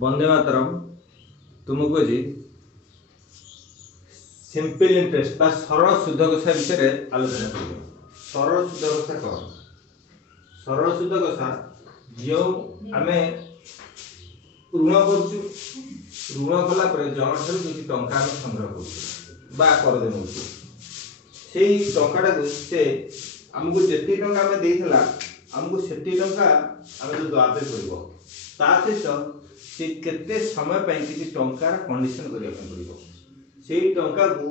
वंदे मातरम तुमको जी simple interest बा सरल सुधकोषा विषय में आलोचना करियो। सरल सुधकोषा कौन? सरल सुधकोषा जो आमे ऋण करछु, ऋण कला पर जन ठाରୁ किछि टंका हम संग्रह करछु बा कर देनु सेही टंकाटा को से हमको जेती टंका हमें देइथला हमको सेती टंका हमें जो दवापे पड़िबो ता सहित से केते समय पई किछि टंकार कंडीशन करिया पड़िबो सेही टंका को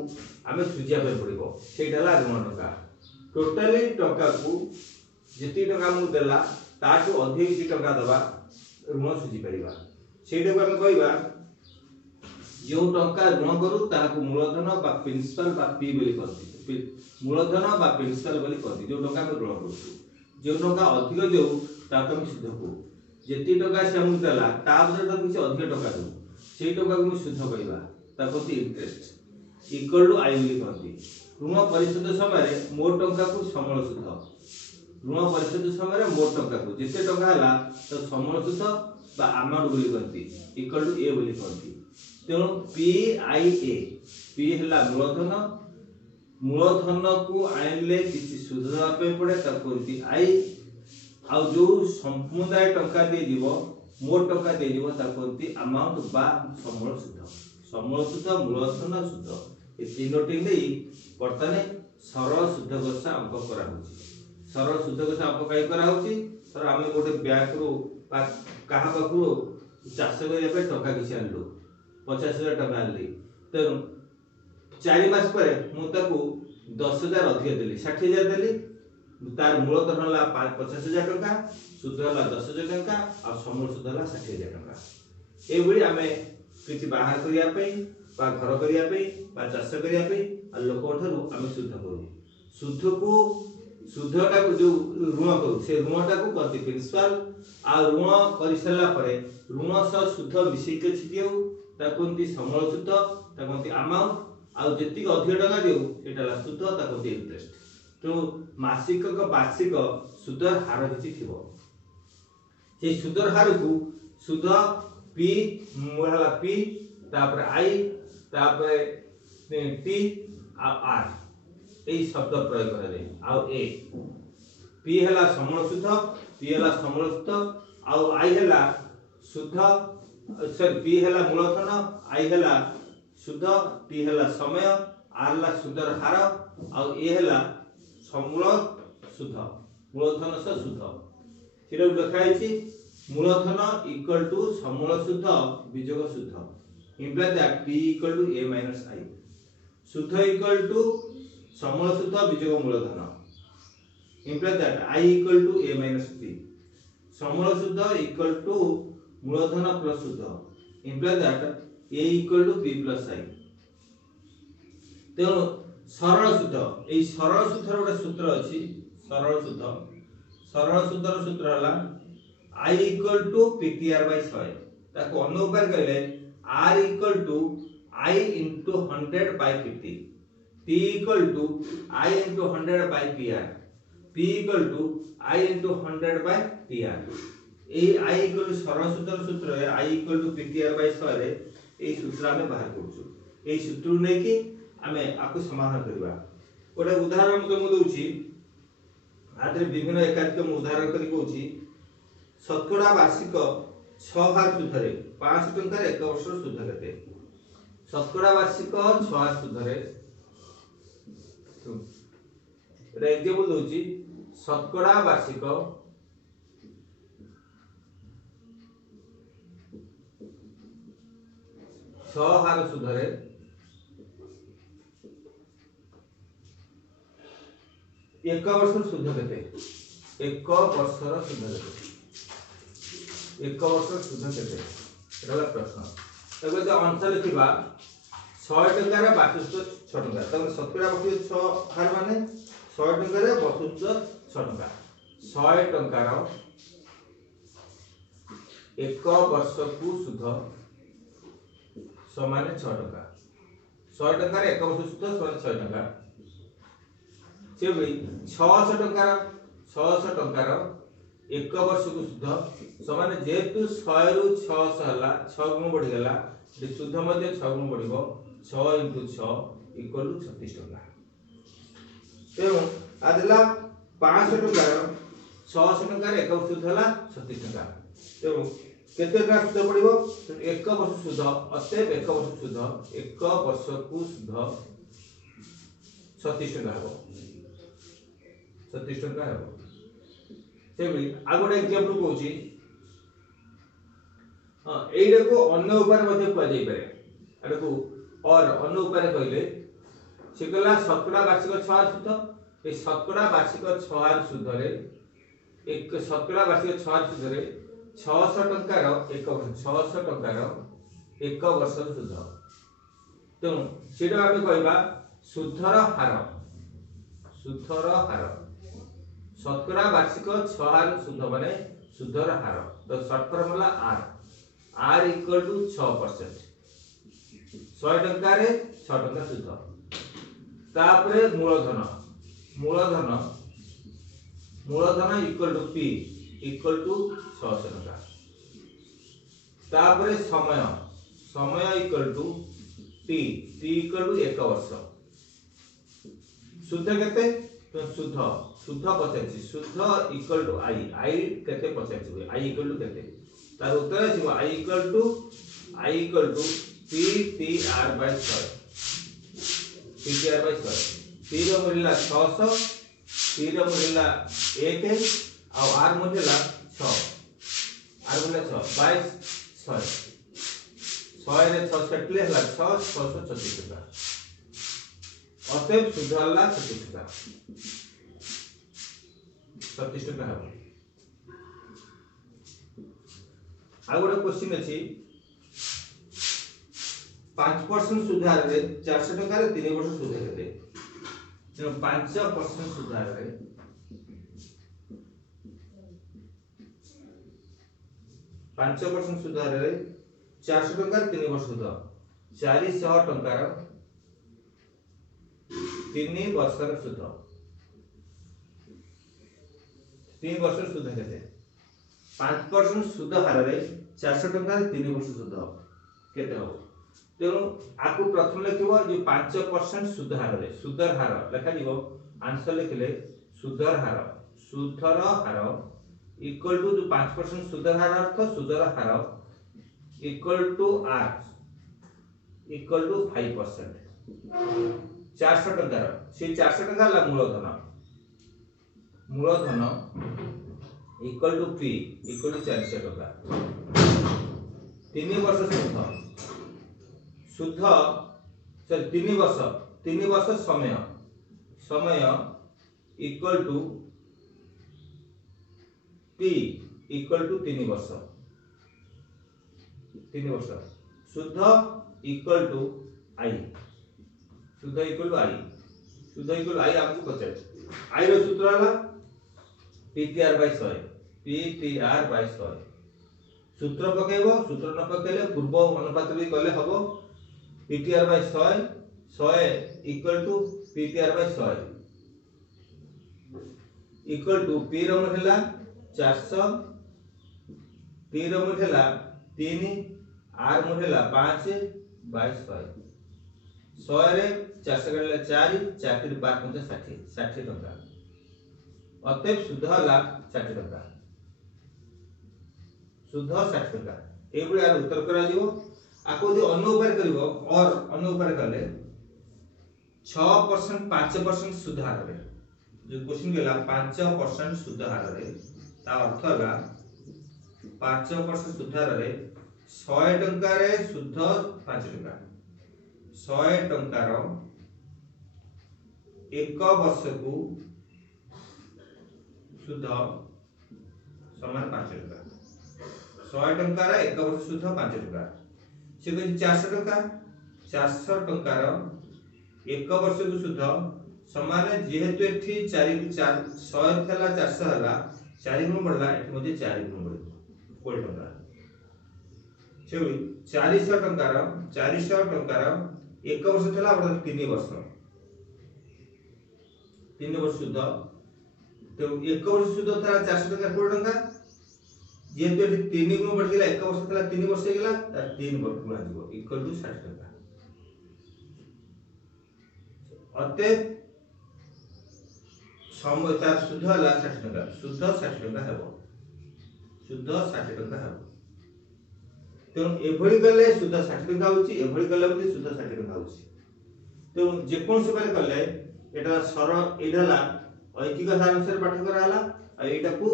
हमें सुजिया पे पड़िबो सेटा ला ऋण टंका। टोटली टंका को जेती टंका हमको देला ताटू अधिक कि टंका दबा ऋण सुझी परिबा सेटा को हम कहबा जो टंका ऋण करू ताहाकू मूलधन बा प्रिंसिपल बा पी बोली कहती मूलधन बा प्रिंसिपल बोली कहती जो टंका हम ऋण करू जो टंका अधिक जो ताको हम सुध को जेती टंका से हमको देला ता बदले तो किछ अधिक टंका दो सेही टंका को हम सुध कहबा ता कहती इंटरेस्ट इक्वल टू आई बोली कहती। ऋण परिशोध समय मोर टंका को समूल सुध ऋण परिशोध समय मोर टंका को जेते टंका हला तो समूल सुध बा अमाउंट बोली कहती इक्वल टू ए बोली कहती। तेणु पी आई ए पी हला मूलधन मूलधन को आइले किसी सुध देवा पे पड़े ताको कहती आई आ जो समुदाय टंका दे जीवो मोर टंका दे जीवो ताको कहती अमाउंट बा समूल सुध मूलधन सुध ए तीनोटी नै वर्तने सरल सुधकोषा अंक करा होची। सरल सुधकोषा अंक काई करा होची सर आमे गोटे बैंक रो बा कहा पाखु चाष करिया पे टंका किछि आनलो 50,000 टका आनली तेणु 4 मास पर मुझे 10,000 अधिक देली 60,000 देली तार मूलधन हला 50,000 टका सुध हला 10,000 टका आ समूल सुध हला 60,000 टका। ए भली आमे किछि बाहर करिया पे बा घर करिया पे बा चाष करिया पे आ लोक ठारू आमे सुध करू सुध को सुधटा को जो ऋण करू से ऋणटा को कहती प्रिंसिपल आ ऋण करि सला परे ऋण सह सुध मिसै के छिदियो ता कोनती समूल सुध ता कोनती अमाउंट आ जेति अधिक टका दियो सेटा ला सुध ता कोनती इंटरेस्ट। तो मासिक का वार्षिक सुध हार किछि थिबो से सुध हार को सुध पी मोहला पी तापर आई तापर टी आ आर ए शब्द प्रयोग करा जाय आ ए पी हला समूल सुध पी हला समूल सुध आ आई हला सुध सर पी हला मूलधन आई हला सुध टी हला समय आर हला सुधर हार आ ए हला समूल सुध मूलधन से सुध सेटा लिखा है मूलधन इक्वल टू समूल सुध विजोग सुध imply that p equal to a minus i सुध इक्वल टू समूल सुध विजोग मूलधन imply that i equal to a minus p समूल सुध इक्वल टू मूलधन प्लस सुध imply that a equal to p plus i। तेणु सरल सुध ए सरल सुधर गोटे सूत्र अछि सरल सुधर सूत्र हला i equal to ptr by 100 ताको अनुपात कहले r equal to i into 100 by 50 t equal to i into 100 by pr p equal to i into 100 by tr ए i इक्वल टू सरल सूत्र सूत्र है i equal to ptr by 100 रे ए सूत्र हमें बाहर करछु ए सूत्र नै कि हमें आपको समाधान करबा। गोटे उदाहरण तुमको दउची आदरे विभिन्न एकाधिक उदाहरण करी कहूची शतकड़ा वार्षिक 6 हार सुधरे 500 टंका 1 वर्ष सुध केते शतकड़ा वार्षिक 6 हार सुधरे एटा एग्जांपल दउची शतकड़ा वार्षिक 6 हार सुधरे 1 वर्ष सुध केते 1 वर्षर सुध केते 1 वर्ष सुध केते एटा प्रश्न तबे तो आंसर लिखिबा 100 टंका रे 62 टंका तबे शतकड़ा 6 हार माने 100 टंका रे 62 टंका 100 टंका रो 1 वर्ष को सुध समान 6 टंका 100 टंका रे 1 वर्ष सुध समान 6 टंका से 600 टंका 600 टंका एक वर्ष को सुध समान जेहेतु 100 रु 600 हला 6 गुण बढ़ी गला जे सुध मध्ये 6 गुण बढ़िबो 6 * 6 = 36 टका। तेणु आदला 500 टका 600 टका एक वर्ष सुध हला 36 टका। तेणु केते टका सुध पड़िबो एक वर्ष सुध अतएव एक वर्ष सुध एक वर्ष को सुध 36 टका हबो 36 टका हबो। सेबी आ गोटे एग्जांपल कहूची हां एइडा को अन्य उपाय मध्ये को जाई पारे एडा को और अन्य उपाय कहले से गला शतकड़ा वार्षिक 6 सुध ए शतकड़ा वार्षिक 6 सुध रे एक शतकड़ा वार्षिक 6 सुध रे 600 टका रो एक वर्ष 600 टका रो एक वर्ष सुध तेणु सेटा आमे कहबा सुधर हार शतकड़ा वार्षिक 6 सुध माने सुधर हार तो शॉर्ट फॉर्म होला r = 6%। 100 टका रे 6 टका सुध तापरे मूलधन equal to p equal to 600 टका तापरे समय equal to t equal to 1 वर्ष शुद्ध केते तो शुद्ध पचासी शुद्ध इक्वल टू i केते पचासी हुए i इक्वल टू केते तार उत्तर आसीबो i equal to ptr/100 ptr/100 p रो मिलला 600 p रो मिलला 1 आ r मिलला 6 r मिलला 6 22 100 100 रे 6 सेटले हला 636 टका अतएव सुध हला 36 टका 36 टका हबो। आ गोटे क्वेश्चन अछि 5% सुधार रे 400 टका रे 3 वर्ष सुध केते जो 5% सुधार रे 5% सुधार रे 400 टका रे 3 वर्ष सुध 400 टका रो 3 वर्ष रो सुध 3 वर्ष सुध केते 5% सुध हार रे 400 टका रे 3 वर्ष सुध केते हो तेणु आकु प्रथम लिखिबो जे 5% सुध हार रे सुधर हार लेखा दिबो आंसर लिखले सुधर हार इक्वल टू जो 5% सुधर हार अर्थ सुधर हार equal to r equal to 5% 400 टका से 400 टका ला मूलधन equal to p equal to 400 टका 3 वर्ष शुद्ध सर 3 वर्ष समय equal to t equal to 3 वर्ष शुद्ध इक्वल टू i शुद्ध इक्वल टू i आपको पचास i रो सूत्र हला ptr/100 सूत्र पकेबो सूत्र न पकेले पूर्व अनुपात भी कले हबो ptr/100 equal to ptr/100 equal to p रो मिलला 400 t रो मिलला 3 r मिलला 5 2200 100 रे 400 गणला 4 4 रे 5 50 60 टका अतएव शुद्ध हला 60 टका शुद्ध 60 टका एबुली यार उत्तर करा दियो आको जे अनुपाय करिवो और अनुपाय करले 6% 5% सुध हार रे जो क्वेश्चन गेला 5% सुध हार रे ता अर्थ हला 5% सुध हार रे 100 टंका रे शुद्ध 5 टका 100 टंका रो एक वर्ष को शुद्ध समान 5 टका 100 टंका रे एक वर्ष शुद्ध 5 टका से 400 टका 400 टंका रो एक वर्ष को शुद्ध समान जेहेतु एठी 4 100 थला 400 हला 4 गुण बढ़ला एठी मध्ये 4 गुण बढ़ो 20 टका से 400 टंका रो एक वर्ष थला बड 3 वर्ष शुद्ध तो 1 वर्ष सुध था 400 टका 20 टका जेहेतु ये 3 गुण बढ़ गला 1 वर्ष था 3 वर्ष हो गला तार 3 वर्ष गुणा जीवो इक्वल टू 60 टका अते समय तार सुध हला 60 टका सुध 60 टका हेबो सुध 60 टका हेबो तेणु एभଳି गले सुध 60 टका होची एभଳି गले भी सुध 60 टका होची तेणु जे कोन से बारे कले एटा सर एडाला ऐकिक सारांश पाठ करा हला आ एटा को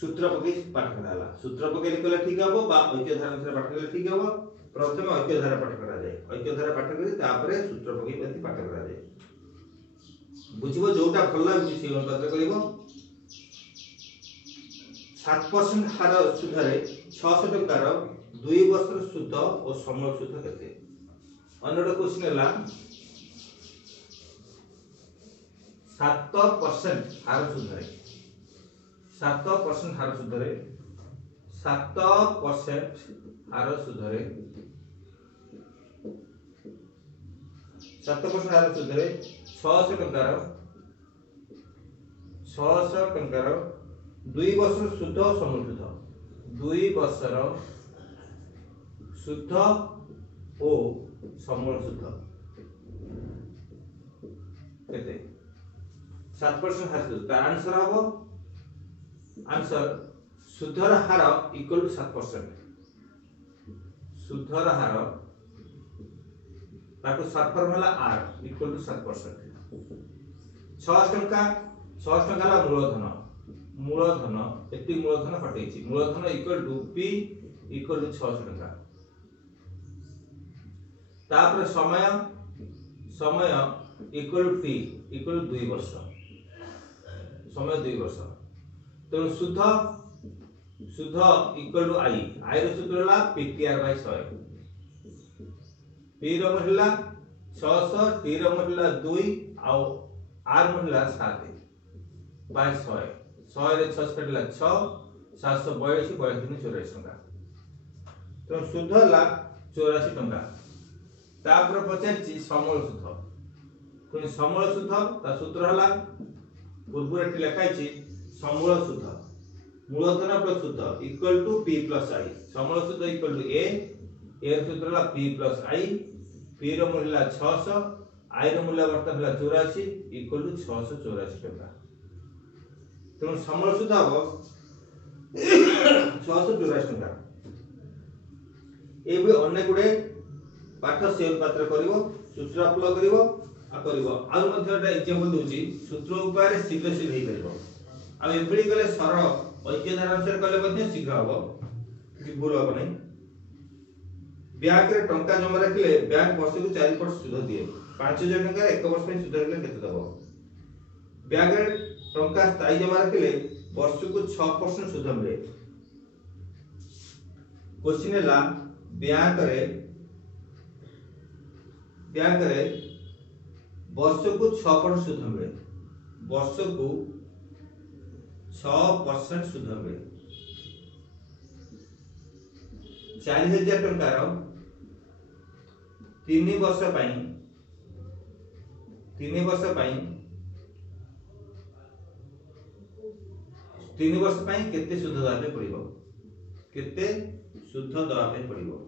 सूत्र पके पाठ करा हला सूत्र पके कले ठीक हबो बा ऐकिक सारांश पाठ कले ठीक हबो प्रथम ऐकिक धारा पाठ करा जाय ऐकिक धारा पाठ करी तापरे सूत्र पके प्रति पाठ करा जाय बुझिबो जोटा भल लागुची से अनुपात करिवो 7% हार सुधरे 600 टकार 2 वर्षर सुध और समूल सुध केते अन्यटा क्वेश्चन हला 7% हार सुधरे 7% हार सुधरे 7% हार सुधरे 7% हार सुधरे 600 टंकार 2 वर्षर सुध और समूल सुध 2 वर्षर सुध ओ समूल सुध केते 7% हार सुध तार आंसर हबो आंसर सुधर हार इक्वल टू 7% सुधर हार ताको शॉर्ट फॉर्म हला आर इक्वल टू 7% 600 टका ला मूलधन एति मूलधन कटैछि मूलधन equal to P equal to 600 टका तापर समय equal to T equal to 2 वर्ष समय 2 वर्ष तो सुध इक्वल टू आई रो सूत्र हला पीटीआर बाय 100 पी रो महिला 600 टी रो महिला 2 आ आर महिला 7 बाय 100 रे 6 कटला 6 782 84 टका तो सुध हला 84 टका तापर पचारछि समूल सुध पुनी समूल सुध ता सूत्र हला पूर्व रे लिखाइछि समूल सुध मूलधन प्लस सुध इक्वल टू पी प्लस आई समूल सुध इक्वल टू ए एर सूत्र हला पी प्लस आई पी रो मूल्य 600 आई रो मूल्य वर्तमान हला 84 इक्वल टू 684 टका तो समूल सुध हबो 684 टका ए भी अनेक गुडे पाठ से अनुपात करिवो सूत्र अप्लाई करिवो आ करिवो आ मध्ये एटा एग्जांपल दोची सूत्र उपाय शीघ्र शीघ्र हेई परिवो आ एभଳି गले सरल ऐक्य धारा अनुसार कले मध्ये शीघ्र हबो कि भूल हबो नै बैंक रे टंका जमा रखिले बैंक वर्ष को 4% सुध दिए 5000 टका 1 वर्ष में सुध रखिले केते दबो बैंक रे टंका स्थायी जमा रखिले वर्ष को 6% सुध मिले क्वेश्चन हला बैंक रे वर्ष को 6% सुध मिले वर्ष को 6% सुध मिले 4000 टंकार 3 वर्ष पई केते सुध दबापे पड़िबो केते सुध दबापे पड़िबो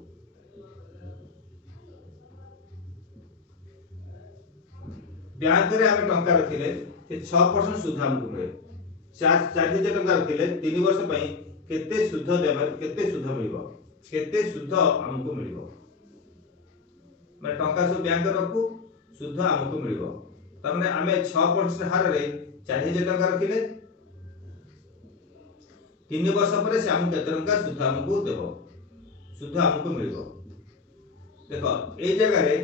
बैंक रे आमे टंका रखिले से 6% सुध हमकु मिले 4000 टंका रखिले 3 वर्ष पई केते सुध देबा केते सुध मिलिबो केते सुध हमकु मिलिबो मैं टंका सब बैंक रखू सुध हमकु मिलिबो त माने आमे 6% हार रे 4000 टंका रखिले 3 वर्ष पर से हमकु केते टंका सुध हमकु देबो सुध हमकु मिलिबो देखो ए जगह रे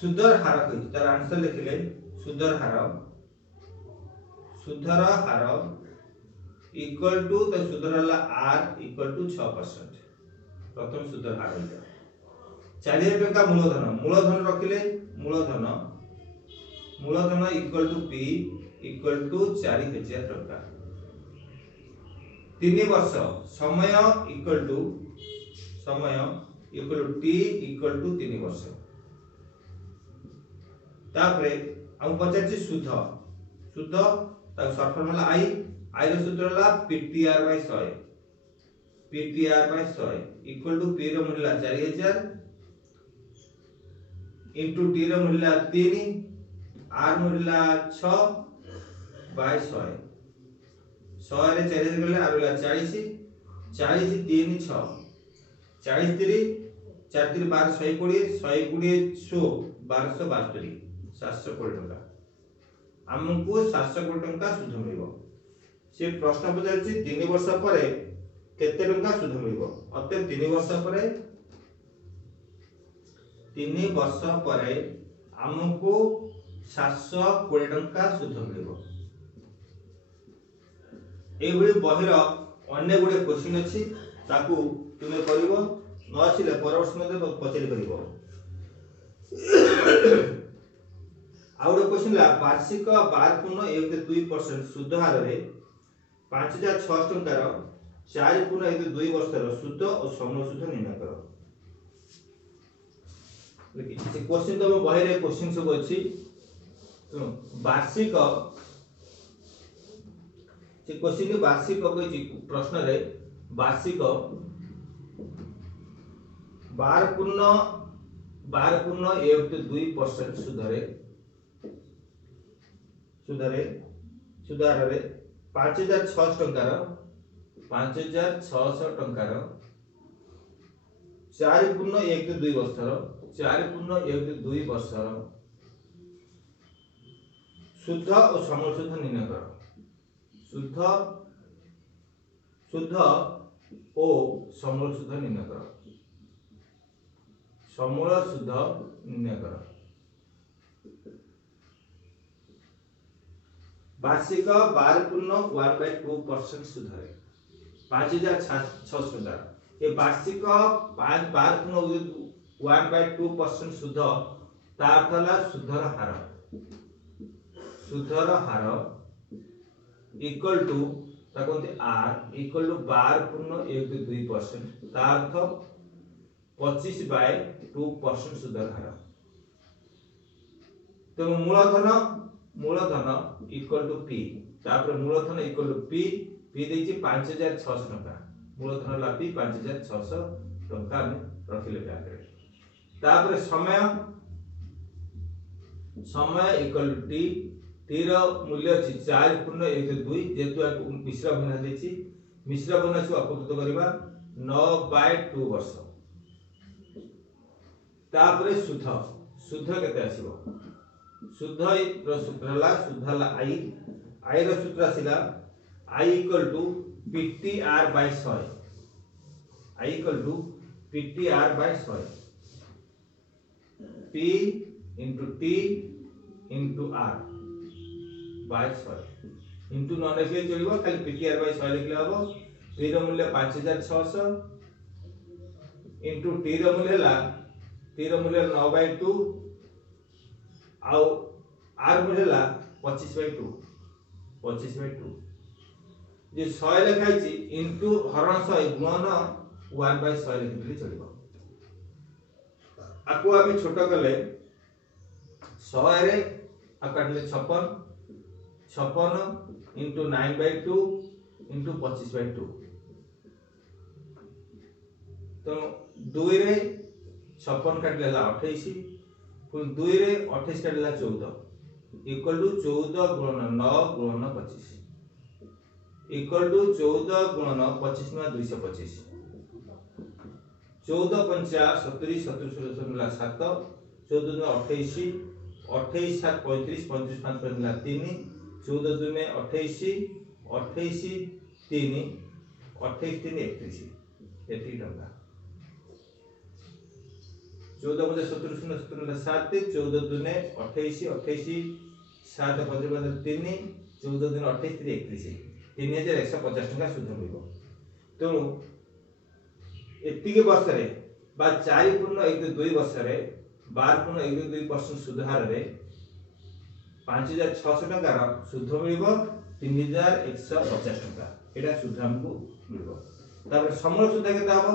सुधर हार कहि तार आंसर लिखिले सुधर हार इक्वल टू तो सुधर हला आर इक्वल टू 6% प्रथम सुधर हार हो गया 4000 टका मूलधन रखिले मूलधन equal to P equal to 4000 टका 3 वर्ष समय equal to T equal to 3 वर्ष तापरे हम पचाची सुध ताक शॉर्ट फॉर्म हला आई आई रो सूत्र होला PTR by 100 PTR by 100 equal to P रो मूल्य 4000 इनटू टी रो मूल्य 3 आर मूल्य 6 बाय 100 100 रे 4000 गले आर मूल्य 40 40 3 6 40 3 4 3 12 120 120 100 1272 720 टका हमको 720 टका सुध मिलिबो से प्रश्न पचारछि 3 वर्ष परे केते टका सुध मिलिबो अते 3 वर्ष परे हमको 720 टका सुध मिलिबो ए भली बहिर अन्य गुडे क्वेश्चन अछि ताकू तुमे करिवो न आछिले परवर्ष मध्ये पचारि करिवो आउट क्वेश्चन ला वार्षिक 12.12% सुध हार रे 5600 टंकार 4.12 वर्षर सुध और समूह सुध निर्णय करो लेकिन से क्वेश्चन तो बहिरे क्वेश्चन सब अछि वार्षिक से क्वेश्चन वार्षिक कहै प्रश्न रे वार्षिक 12.12% सुधार रे 5600 टंकार 5600 टंकार 4.12 वर्षर 4.12 वर्षर शुद्ध और समूह शुद्ध निर्णय करो शुद्ध और समूह शुद्ध निर्णय करो समूह शुद्ध निर्णय करो वार्षिक 12.1/2% सुध है 5600 टका ये वार्षिक 12.1/2% सुध ता अर्थ होला सुधर हार इक्वल टू ताकंते आर इक्वल टू 12.12% ता अर्थ 25/2% सुधर हार तो मूलधन इक्वल टू पी तापर मूलधन इक्वल टू पी देछि 5600 टका मूलधन ला पी 5600 टका हम रखिले बैंक रे तापर समय इक्वल टू टी रो मूल्य अछि 4.12 जेतु मिश्र बना देछि मिश्र बना छु अपकृत करबा 9/2 वर्ष तापर शुद्ध केते आसीबो शुद्ध रो सूत्र ला आई रो सूत्र आसिला I equal to PTR by 100 I equal to PTR by 100 P into T into R by 100 into नॉन लिखले चलिबो खाली पीटीआर बाय 100 लिखले हबो पी रो मूल्य 5600 इनटू टी रो मूल्य 9/2 आउ आर मूल्य 25/2 जे 100 लिखाई छि इनटू हरण 100 गुणन 1/100 लिखले चलिबो आको आमे छोट कले 100 रे आकाटले 56 इनटू 9/2 इनटू 25/2 तो 2 रे 56 काटले 28 पुन 2 रे 28 काटले 14 इक्वल टू 14 गुणन 9 गुणन 25 इक्वल टू 14 गुणन 25 में 225 14 पंचा 70 70 मिला 7 14 में 28 28 7 35 35 5 मिला 3 14 में 28 28 3 28 3 31 एती टका 14 बजे 70 70 मिला 7 14 दुने 28 28 7 55 3 14 दिन 28 3 31 3150 टका सुध मिलबो तेणु एतिके वर्ष रे बा 4.12 वर्ष रे 12.12% सुध हार रे 5600 टका सुध मिलबो 3150 टका एटा सुध हमको मिलबो तापर समूल सुध केता हबो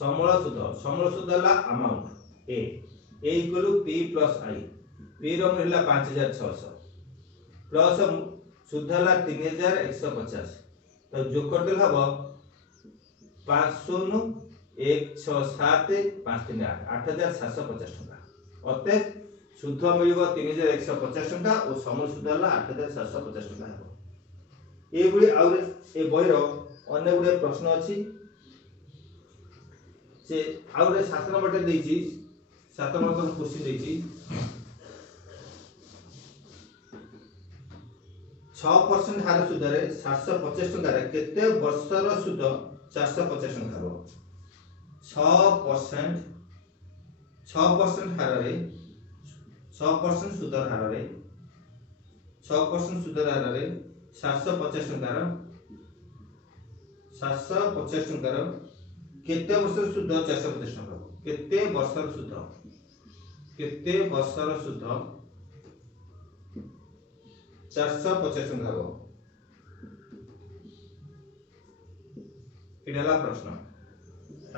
समूल सुध ला amount A equal to p plus i p रो मिलला 5600 प्लस सुध है 3150 तो जो करदेल हम 5 1 6 7 5 3 8 8750 टका अते सुध मिल 3150 टका और समूल सुध है 8750 टका हम ये बहीर अनेक गुड़े प्रश्न अच्छी से आउे 7 नंबर 7 नंबर क्वेश्चन देती 6% हार सुध 750 टकर केते वर्षर सुध 450 टका हो 6% हार रे 6% सुधर हार रे 6% सुधर हार रे 750 टकर 750 टकर केते वर्षर सुध 450 टका केते वर्षर सुध 450 टका हो इडला प्रश्न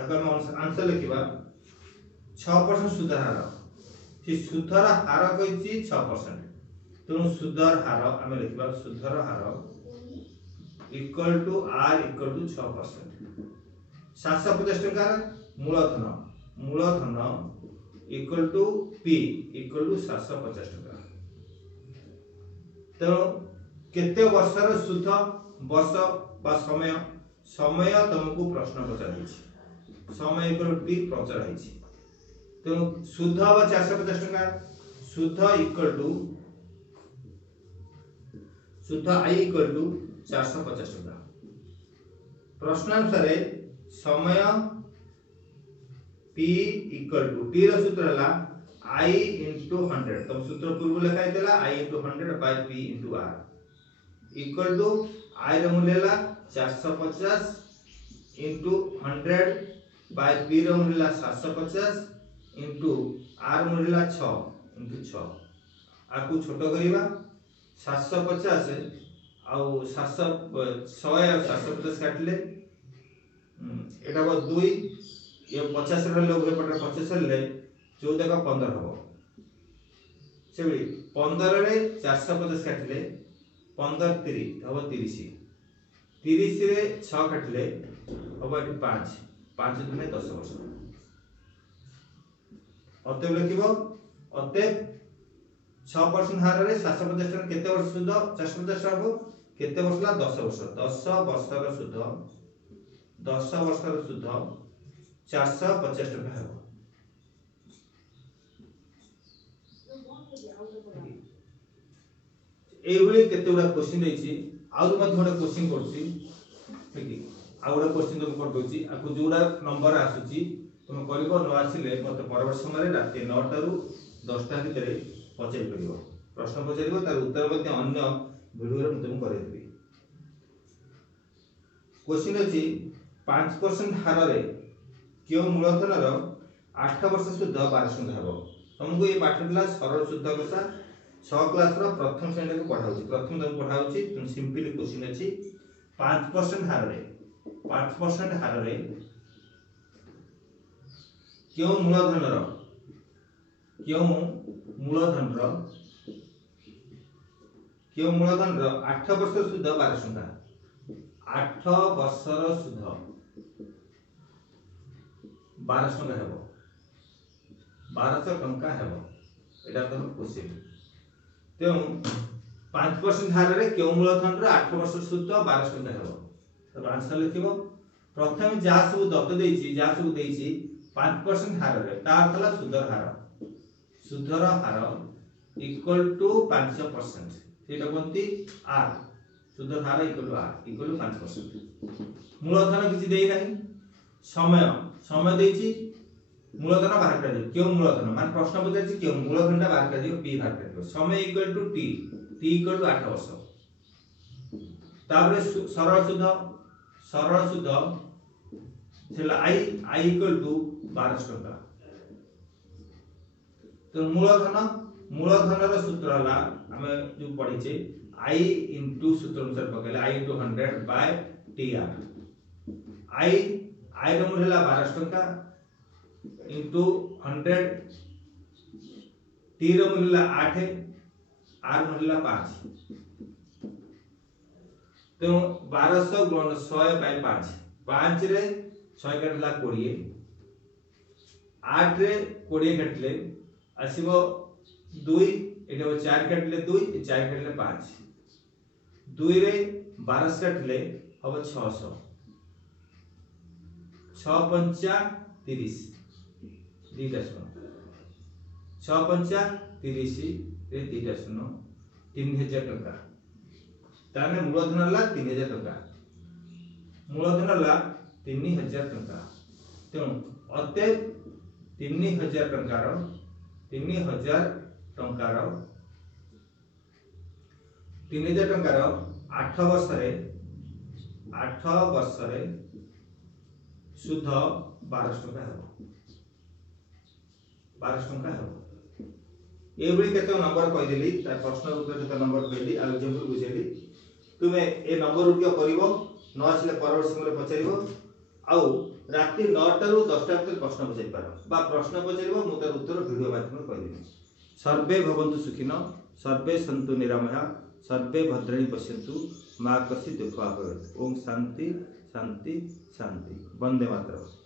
अगर हम आंसर लिखिबा 6% सुधर हार कि सुधर हार कहिछि 6% तेणु सुधर हार आमे लिखिबा सुधर हार equal to R equal to 6% 750 टका मूलधन equal to P equal to 750 टका तेणु केते वर्षर सुध वर्ष बा समय समय तुमको प्रश्न पचार समय इक्वल टी पचार तेणु सुध बा 450 टका सुध इक्वल टू सुध आई इक्वल टू 450 टका प्रश्न अनुसार समय p इक्वल टू टी रो सूत्र हला I into 100 तब सूत्र पूर्व लिखा देला I into 100 by P into R equal to I रो मूल्य ला 450 into 100 by P रो मूल्य ला 750 into R मूल्य ला 6 into 6 आकु छोटो करिबा 750 आउ 700 100 और 750 काटले एटा बो 2 ये 50 रे लोग पटर 50 ले 14 का 15 हो से 15 रे 450 काटले 15 30 हो 30 30 रे 6 काटले हो 5 5 दुने 10 वर्ष अतएव लिखिबो अतएव 6% हार रे 750 टका केते वर्ष सुध 450 टका हो केते वर्ष ला 10 वर्ष 10 वर्षर सुध 10 वर्षर सुध 450 टका हो एभली केते गुडा क्वेश्चन देछि आउर मध्ये गोटे क्वेश्चन करछि ठीक आ गोटे क्वेश्चन तुम कर दोछि आकु जोडा नंबर आसुछि तुम करबो न आसिले मते परवर्ती समय राति 9 टारु 10 टा भितर पचारि परिबो प्रश्न पचारिबो तार उत्तर मध्ये अन्य वीडियो रे तुम करेबी क्वेश्चन अछि 5% हार रे क्यों मूलधन रो 8 वर्ष सुध 12 टका हेबो तुमको ये पाठ दिला सरल शुद्ध भाषा 6 क्लास रो प्रथम श्रेणी को पढाउछि प्रथम तुम पढाउछि तुम सिंपली क्वेश्चन अछि 5% हार रे क्यों मूलधन रो 8 वर्ष सुध 12 टका 8 वर्षर सुध 12 टका हेबो 1200 टका हेबो एटा तो क्वेश्चन तेणु 5% हार रे क्यों मूलधन रो 8 वर्ष सुध 12 टका हेबो तब आंसर लिखिबो प्रथम जा सब दत्त देछि 5% हार रे ता अर्थ ला सुधर हार इक्वल टू 5% सेटा कोनती r सुधर हार equal to r equal to 5% मूलधन किछि देई नाही समय देछि मूलधन बाहर कर दियो क्यों मूलधन मान प्रश्न पचाछि क्यों मूलधनटा बाहर कर दियो p बाहर कर दियो समय equal to t equal to 8 वर्ष ताबरे सरल सुध छला i इक्वल टू 12 टका तो मूलधन रो सूत्र हला हमें जो पढिचे i into सूत्र अनुसार पकेले i into 100 by tr i रो मूल्य हला 12 टका into 100 t रो मूल्य हला 8 r मूल्य हला 5 तेणु 1200 गुणन 100 बाय 5 5 रे 6 काटला 20 8 रे 20 काटले आसीबो 2 एटा 4 काटले 2 4 काटले 5 2 रे 12 काटले अब 600 6 पंचा 30 दीटा शून्य 6 पंचा 30 रे दीटा शून्य 3000 टका ताने मूलधन ला 3000 टका मूलधन ला 3000 टका तेणु अते 3000 टंकार 3000 टंकार 3000 टंकार 8 वर्ष रे शुद्ध 12 टका हो 12 टका हो एभली केते नंबर कहि देली ता प्रश्न उत्तर केते नंबर कहली आ एग्जांपल बुझेली तुमे ए नंबर उडियो करिवो न आसले परवर्ती समय पचारिवो आउ राति 9 रु 10 भितर प्रश्न पचारि पारो बा प्रश्न पचारिवो मु तार उत्तर वीडियो माध्यम कहि देबी सर्वे भवन्तु सुखिनो सर्वे सन्तु निरामया सर्वे भद्राणि पश्यन्तु मा कस्य दुःख आपवेत् ओम शांति शांति शांति वंदे मातरम।